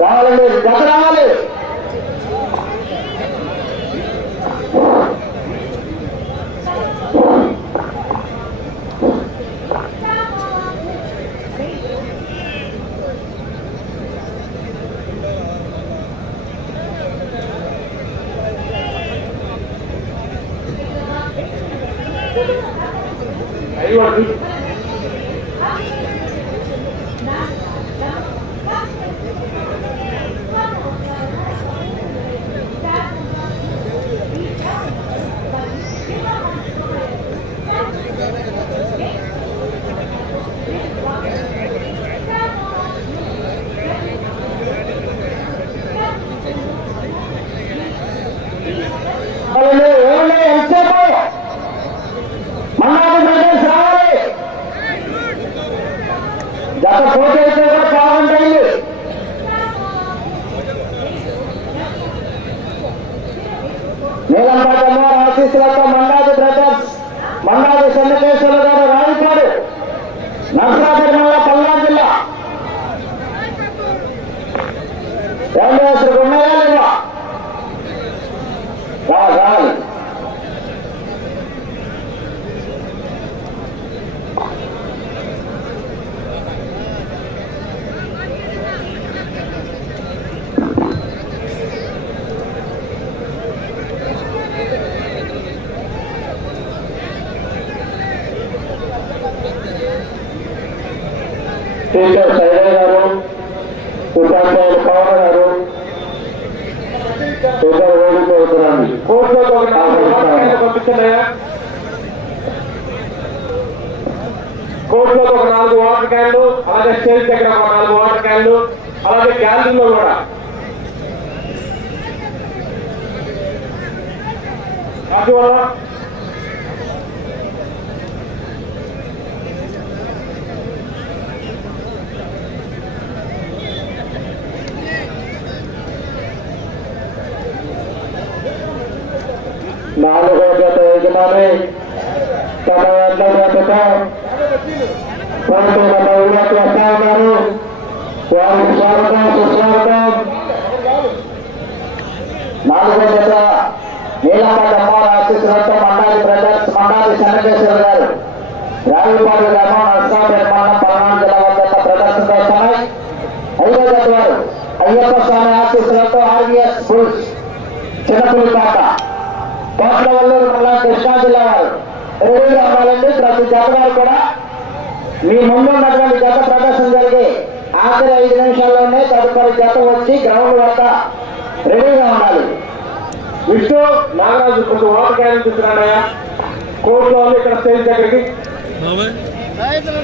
రావాలండి జత your చెన్నకేశ్వర గారు రాజుపాడు నర్సరాపేట మండలం పల్నాడు జిల్లా ఏమండి అసలు ఉన్నాయా లేవా రా రావాలి టీచర్ సైరయ్య గారు ఉపాధ్యాయులు పవన్ గారు ఇద్దరు ఓడిపోతున్నాను కోర్టులో కోర్టులో ఒక నాలుగు వాటర్ క్యాన్లు అలాగే స్టేజ్ దగ్గర ఒక నాలుగు వాటర్ క్యాన్లు అలాగే గ్యాలరీలో కూడా. అందువల్ల నాలుగో జత యజమాని తమ ఎడ్ల జతతో పోటీ మన ఊళ్ళకి వస్తా ఉన్నారు. వారికి స్వాగతం సుస్వాగతం. నాలుగో జత నీలమ్మ అమ్మ ఆశీస్సులతో మండాలి బ్రదర్స్ మండాలి గారు. రావులపాడు గ్రామం పల్నాడు జిల్లా వద్ద ప్రదర్శన చేస్తున్నాయి ఐదో వారు అయ్యప్ప స్వామి ఆశీస్సులతో ఆర్వీఎస్ బుల్స్ కోట్ల వల్లూరు కృష్ణా జిల్లా వారు రెడీగా ఉండాలండి ప్రతి జత వారు కూడా మీ ముందు ఉన్నటువంటి జత ప్రదర్శన జరిగి ఆఖరి ఐదు నిమిషాల్లోనే తదుపరి జత వచ్చి గ్రౌండ్ వద్ద రెడీగా ఉండాలి. విష్ణు నాగరాజు కొంచెం వాటర్ క్యాన్ తీసుకురాడయ్యా కోర్టులో ఉంది ఇక్కడ స్టేజ్ దగ్గరికి.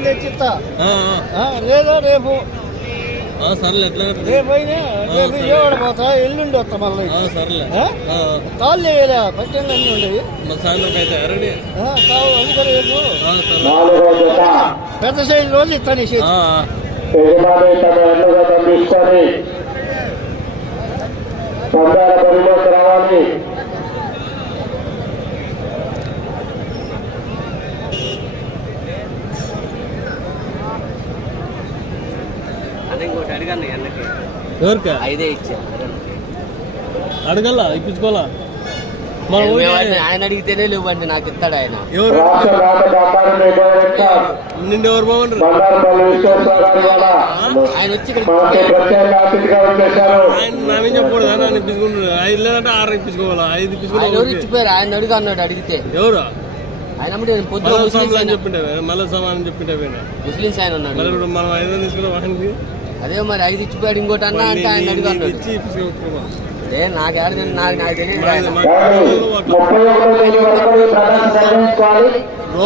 తెచ్చిస్తా. లేదా రేపు సర్లే ఎట్లా కట్టు? రేపు అయినా రేపు విజయవాడ పోతా ఎల్లుండి వస్తా మళ్ళీ ఆ, సర్లే ఆ? ఆ, తాళ్ళు వేయలే పట్టెళ్ళు అన్నీ ఉండేవి మరి సాయంత్రం అయితే రెడీ ఆ, కావు అందుకే రేపు ఆ, సరే నాలుగో జత పెద్ద సైజు రోజు ఇస్తాను ఈ చేతి ఆ, యజమాని తమ ఎన్నుగా తీసుకొని పందాల పనిలోకి రావాలి ఎవరికా? ఐదే ఇచ్చా. అడగల్లా? ఇప్పించుకోవాలా? ఆయన అడిగితేనే లేవండి నాకు ఇస్తాడు ఆయన. ఎవరు? నిండు ఎవరు బాగుంటారు ఆయన వచ్చి ఆయన నామేం చెప్పకూడదు అని ఇప్పించుకుంటారు ఐదు లేదంటే ఆరు ఇప్పించుకోవాలా? ఐదు ఆయన ఎవరు ఇప్పించుకోవాలి ఇచ్చిపోయారు? ఆయన అడుగు అన్నాడు అడిగితే. ఎవరు? ఆయన పొద్దున ఆయన చెప్పింటే మళ్ళీ స్వామి అని చెప్పింటే ముస్లిమ్స్ ఆయన మళ్ళీ ఉన్నాడు మనం ఐదు తీసుకున్న వాహనానికి అదే మరి ఐదు ఇచ్చిపోయాడు ఇంకోటి అన్నా అంటే ఆయన ఏ నాకు ఆడ నాకు నాకు తెలియదు. ఆయన. కానీ ముప్పై ఒకటో తేదీ వరకు ఈ ప్రదర్శన నిర్వహించుకోవాలి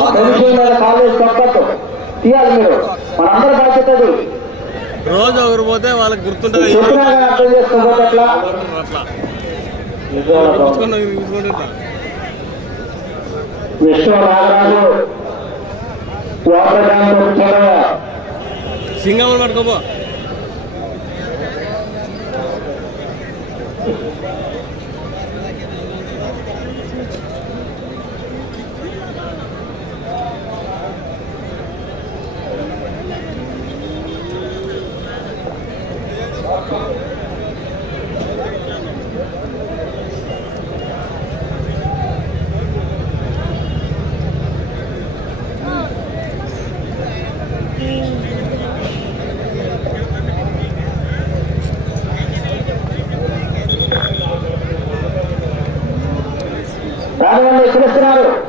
రాజమండ్రి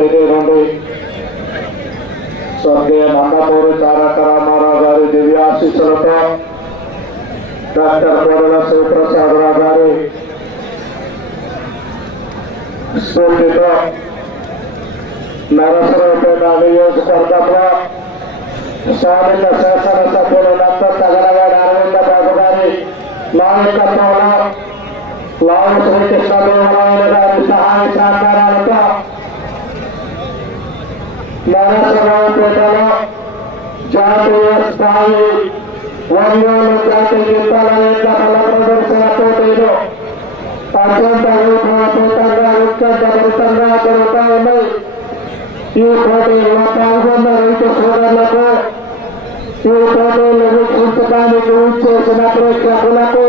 ఇరవై ఐదో తేదీ నుండి స్వర్గీయ నందమూరి తారక రామారావు గారి దివ్యాశీస్సులతో డాక్టర్ కోడల శివప్రసాదరావు గారి స్ఫూర్తితో నరసరావుపేట నియోజకవర్గంలో స్థానిక శాసనసభ్యులు నంత తగలవాడి అరవింద బాబు గారి నాయకత్వంలో లావు శ్రీకృష్ణదేవరాయలు గారి సహాయ సహకారాలతో నరసరావుపేటలో జాతీయ స్థాయి ఒంగోలు జాతీయ గీతాల యొక్క బల ప్రదర్శన పోటీలు అత్యంత వైభవపేతంగా అత్యంత భరితంగా జరుగుతూ ఉన్నాయి ఈ పోటీల్లో పాల్గొన్న రైతు సోదరులకు ఈ పోటీలు వీక్షించడానికి చేసిన ప్రేక్షకులకు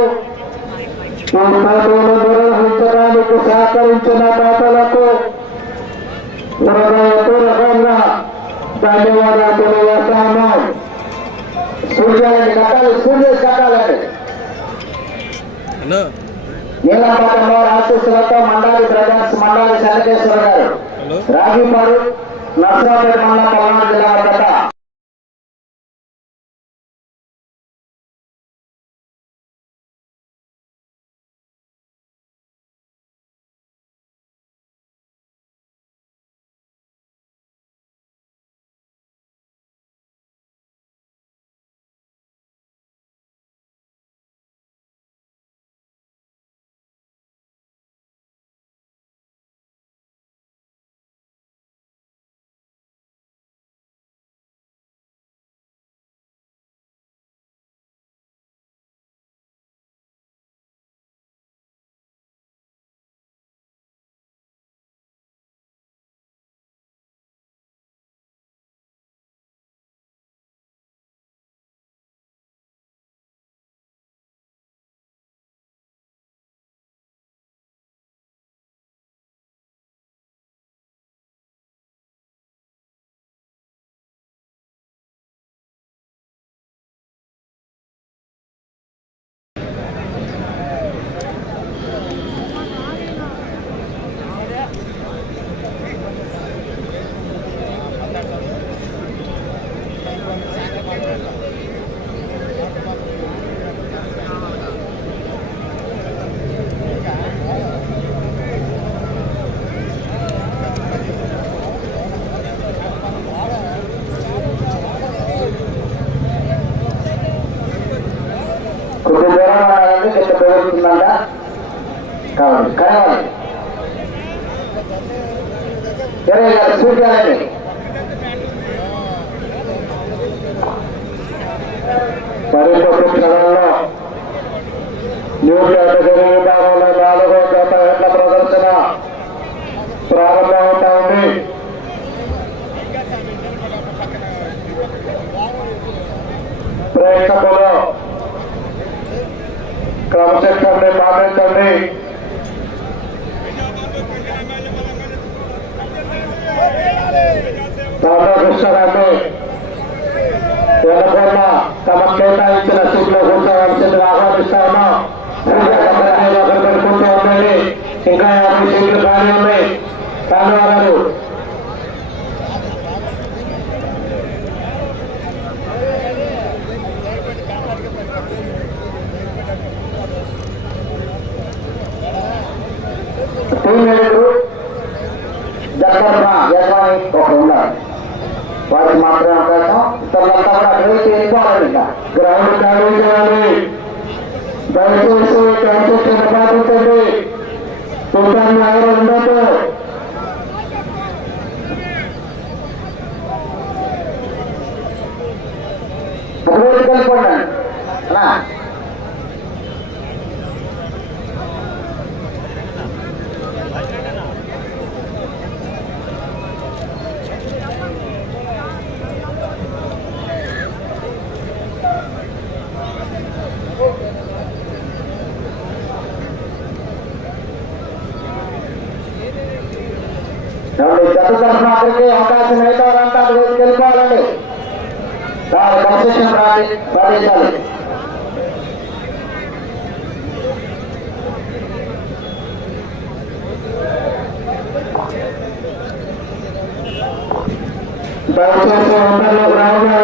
ఈ పోటీలు నిర్వహించడానికి సహకరించిన దాతలకు హృదయపూర్వకంగా ధన్యవాదాలు తెలియజేస్తాను సూర్యాలని కట్టాలి సూర్య కట్టాలండి నీలపాటంలో ఆశీస్సులతో మండాలి బ్రదర్స్ మండాలి శనకేశ్వర గారు హలో. రాగిపాడు నర్సరాపేట మండలం పల్నాడు జిల్లా 2019 tahun karyawan dari agar surga ini. Dari Bapak Salah news భాగంలో నాలుగో గత గంట ప్రదర్శన ప్రారంభమవుతా ఉంది ప్రేక్షకులు క్రమశిక్షణని పాటించండి. రాధాకృష్ణరాజు వెనకొన్న తమ కేటాయించిన సీట్లో కూర్చోవలసిందిగా ఆహ్వానిస్తా పెట్టుకుంటూ ఉండండి. ఇంకా యాభై సీట్లు ఖాళీ ఉన్నాయి. पकड़ना बस मात्र कहता तब लगता बड़ा ड्रेस चेंज तो आ रहेगा ग्राउंड डाले जाने बैठो से कैसे खड़पा तो चले तुमका न्याय रंदा तो अग्रेस कल पड़ना ना జత తరఫున అక్కడికి అవకాశం అయితే వారంతా అటువైపు వెళ్ళిపోవాలండి దాని కన్సెషన్ ప్రదేశాలు. దయచేసి అందరిలో గ్రామంలో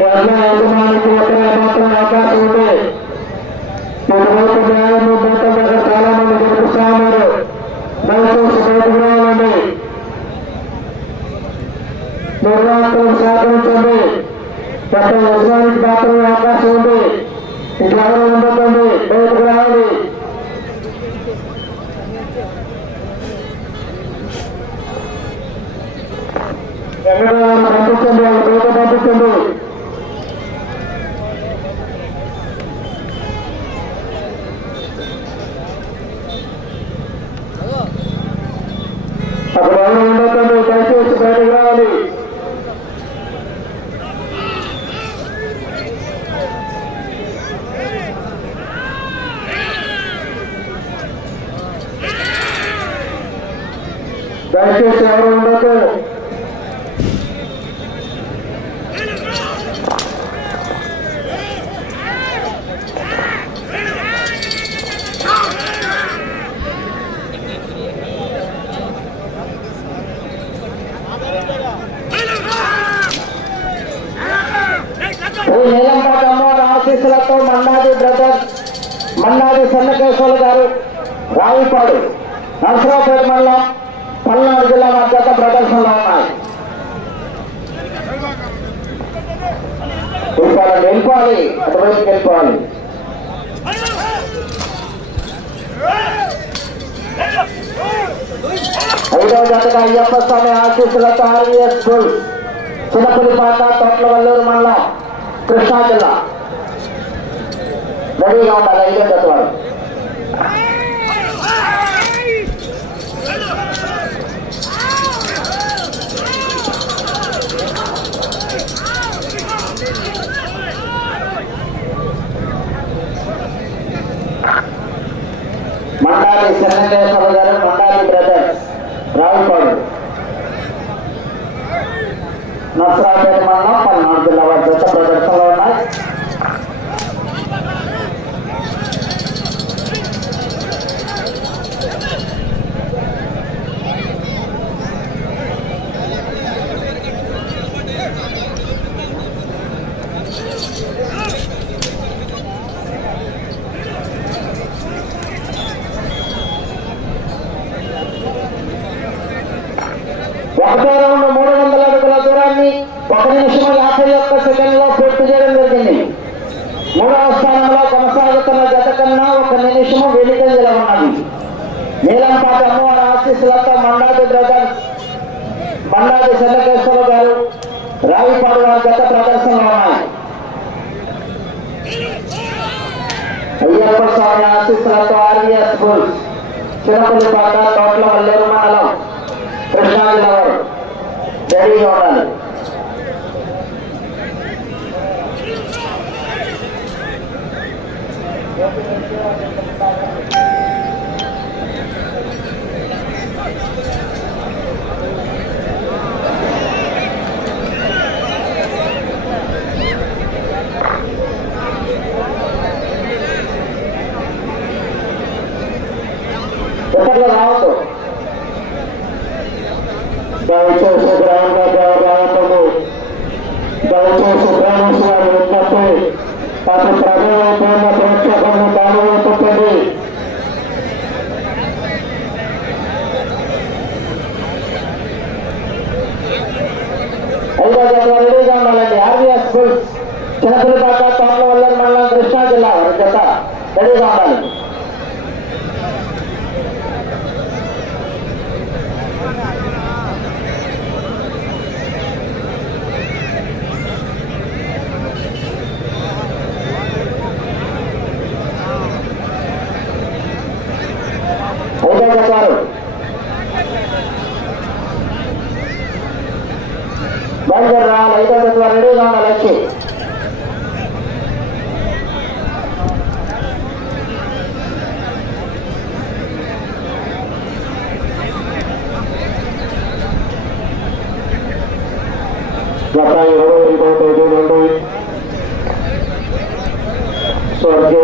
యజమానికి ఒకరే మాత్రం అవకాశం ఉంది. న్యాయం చాలా మంది చూపిస్తా ఉన్నారు దయచేసి బయటకు రావాలండి నిర్వాహకులు సహకరించండి. ప్రతి యజమానికి మాత్రమే అవకాశం ఉంది. ఇట్లా ఎవరు ఉండకండి. బయటకు రావాలి. ఎక్కడ పంపించండి అక్కడ ఎవరు ఉండకండి దయచేసి బయటకు రావాలి దయచేసి ఎవరు ఉండదు ఆశీస్సులతో మన్నాది బ్రదర్స్ మన్నాది గారు రావిపాడు నరసరావుపేట మండలం పల్నాడు జిల్లా మధ్యత ప్రదర్శనలో ఉన్నాయి వెళ్ళిపోవాలండి వెళ్ళిపోవాలి అటువైపుకి వెళ్ళిపోవాలి ఐదవ జతగా అయ్యప్ప స్వామి ఆశీస్సులతో ఆర్వీఎస్ స్కూల్ చిన్నపులిపాట తోట్ల వల్లూరు మండలం కృష్ణా జిల్లా రెడీగా ఉండాలి ఐదో జత వారు అంతకన్నా ఒక నిమిషము వెనుకంజలో ఉన్నది. నీలంపాటి అమ్మవారి ఆశీస్సులతో మండాది బ్రదర్ మండాది చంద్రకేశ్వర గారు రావిపాడు వారి గత ప్రదర్శనలో ఉన్నాయి. అయ్యప్ప స్వామి ఆశీస్సులతో ఆర్వీఎస్ స్కూల్ చిన్నపల్లిపాట తోట్ల వల్లేరు మండలం కృష్ణా జిల్లా వారు రెడీగా ఉండాలి. దయచేసి గ్రామ రావద్దు దయచేసి గ్రామస్ porque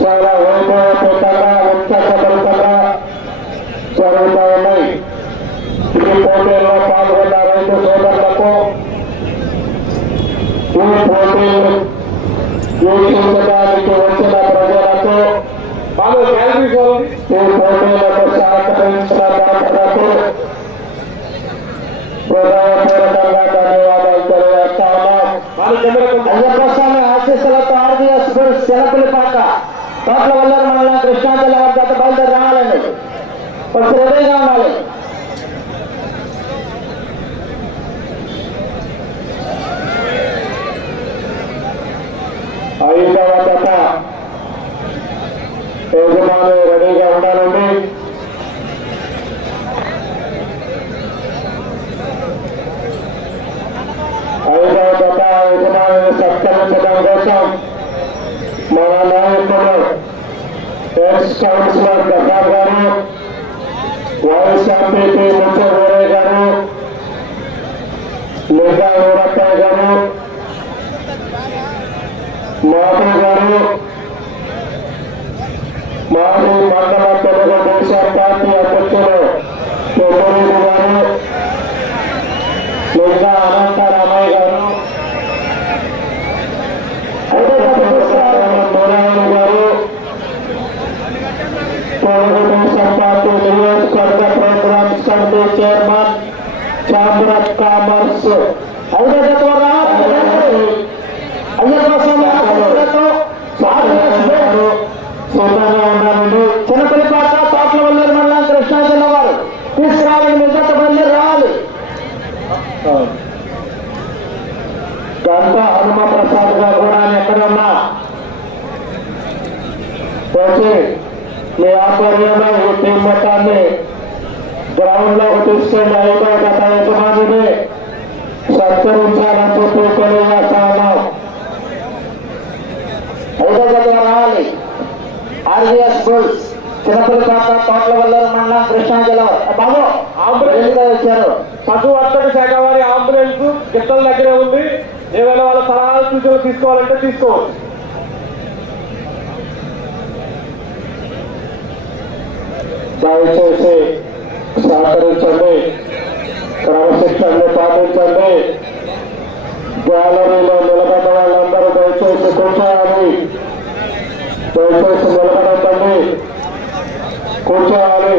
చాలా వైభవపూతంగా ఉత్సాహపూరితంగా జరుగుతూ ఉన్నాయి ఈ పోటీల్లో పాల్గొన్న అయ్యప్ప స్వామి సమస్యలతో ఆర్థిక శుభుడు శిలపులిపాక తోటల వల్ల మన కృష్ణా జిల్లా గత బయలుదేరి రావాలండి. కొంచెం హృదయంగా ఉండాలి. కౌన్సిలర్ గద్దార్ గారు వైఎస్ ఎంపీపీ ముచ్చగోరే గారు లేదా ఊరప్ప గారు మోహన్ గారు మాజీ మండల తెలుగుదేశం పార్టీ అధ్యక్షులు తొమ్మిది గారు లేదా అనంత రామయ్య గారు को बाईसों से सात चंदे क्रमशिक चंदे पानी चंदे గ్యాలరీలో నిలబడ్డవాళ్ళందరూ దయచేసి కూర్చోవాలి దయచేసి నిలబడండి కూర్చోవాలి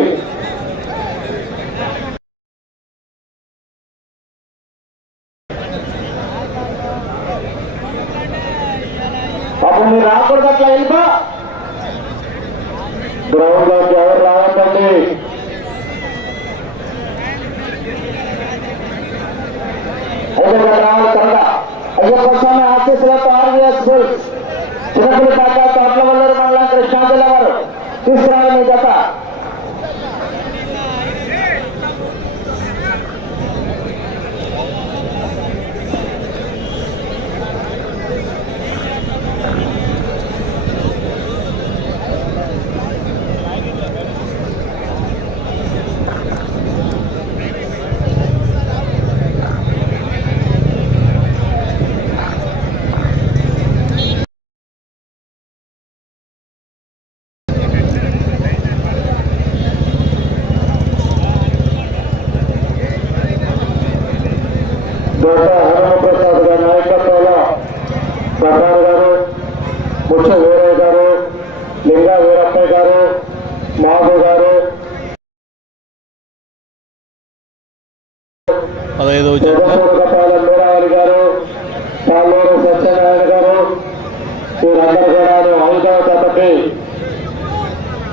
గారికి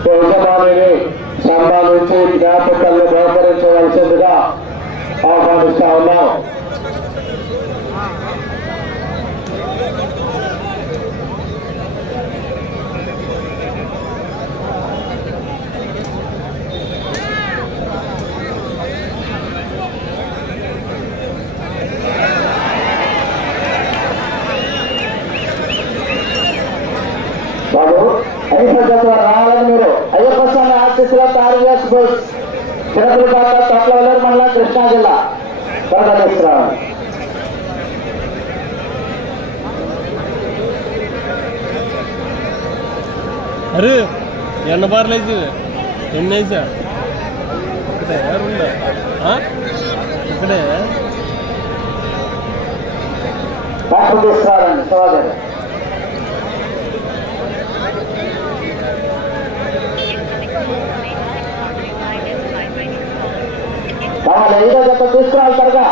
యజమానిని సంబంధించి జ్ఞాపకాలను బహుకరించవలసిందిగా ఆహ్వానిస్తా ఉన్నాం. జత రావాలని మీరు అయ్యప్ప స్వామి ఆశీస్సులో చేసుకోవచ్చు. చిన్నపిల్లపాట తొట్లవల్లేరు మండలం కృష్ణా జిల్లా. త్వరగా తీసుకురావాలి. అరే ఎన్న బార్లేసి ఎన్ని వేసా? ఒకటే రెండా? ఇక్కడే? తీసుకురావాలండి సోదరు కావాలి ఐదో జత తీసుకురావాలి త్వరగా.